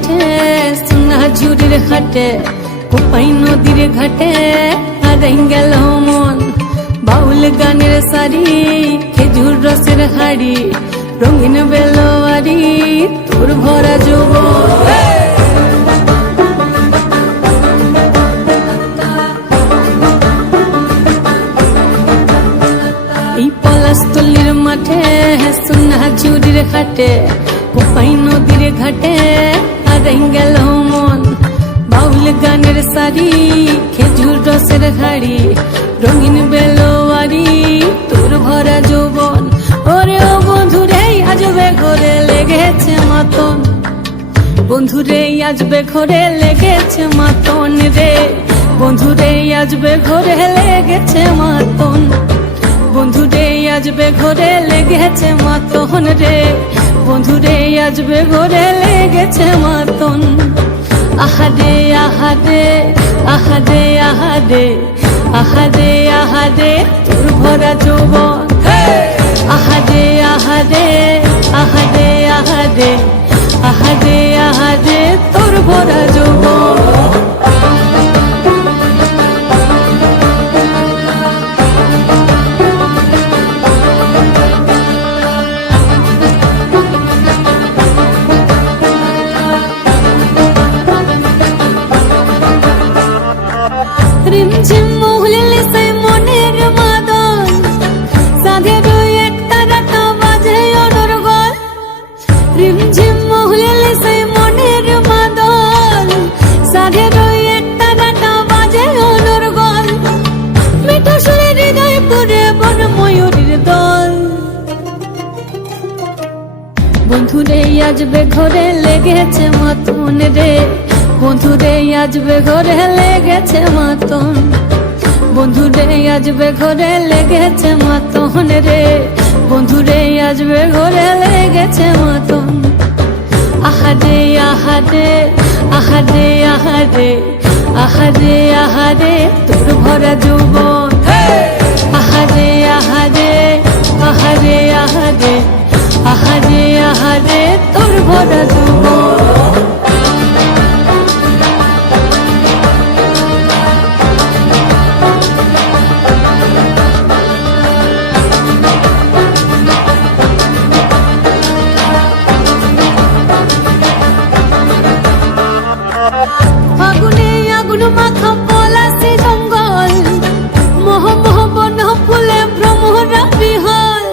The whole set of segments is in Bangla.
মাঠে সোনাঝুরির হাটে কোপাই নদীর ঘাটে হারাই গেল মন বাউল গানের সারি খেজুর রসের হাড়ি রঙিন বেলোয়ারি তোর ভরা যৌবন এই পলাশতলির মাঠে সোনাঝুরির হাটে কোপাই নদীর ঘাটে হারাই গেল মন বাউল গানের সারি খেজুর রসের হাড়ি রঙিন বেলোয়ারি তোর ভরা যৌবন ওরে ও বন্ধুরে আজবে ঘরে লেগেছে মাতন বন্ধুরে আজবে ঘরে লেগেছে মাতন রে বন্ধুরে আজবে ঘরে লেগেছে মাতন বন্ধুরে আজবে ঘরে লেগেছে মাতন রে বন্ধুরে আজবে ঘরে লেগেছে মাতন আহারে আহারে আহারে আহারে আহারে আহারে তোর ভরা যৌবন আহারে আহারে আহারে আহারে আহারে আহারে তোর ভরা যৌবন রিমঝিম মহুলিলে সে মনের মাদন সাধের একটা রাতা বাজে অনর্গল রিমঝিম মহুলিলে সে মনের মাদন সাধের একটা রাতা বাজে অনর্গল মিঠা সুরে হৃদয় পুরে বন ময়ূরীর দল বন্ধুরে আজবে ঘরে লেগেছে মাতন রে বন্ধুরে আজবে ঘরে লেগেছে মাতন বন্ধুরে আজবে ঘরে লেগেছে মাতন রে বন্ধুরে আজবে ঘরে লেগেছে মাতন আহারে আহারে আহারে আহারে আহারে আহারে তোর ভরা যৌবন আহারে আহারে আহারে আহারে আহারে আহারে তোর ভরা যৌবন আগুনে আগুন মাখা পলাশি জঙ্গল মোহ মোহ বন ফুলে ভ্রমরা বিহল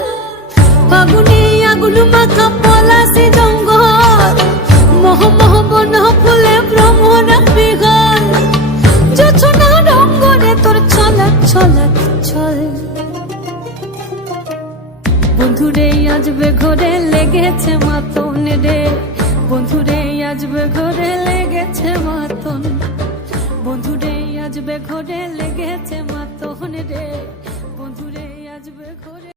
আগুনে আগুন মাখা পলাশি জঙ্গল মোহ মোহ বন ফুলে ভ্রমরা বিহল জোছনা রঙ্গনে তোর ছলক ছলক ছল বন্ধুরে আজবে ঘরে লেগেছে মাতন রে বন্ধুরে আজবে ঘরে লেগেছে মাতন বন্ধুরে আজবে ঘরে লেগেছে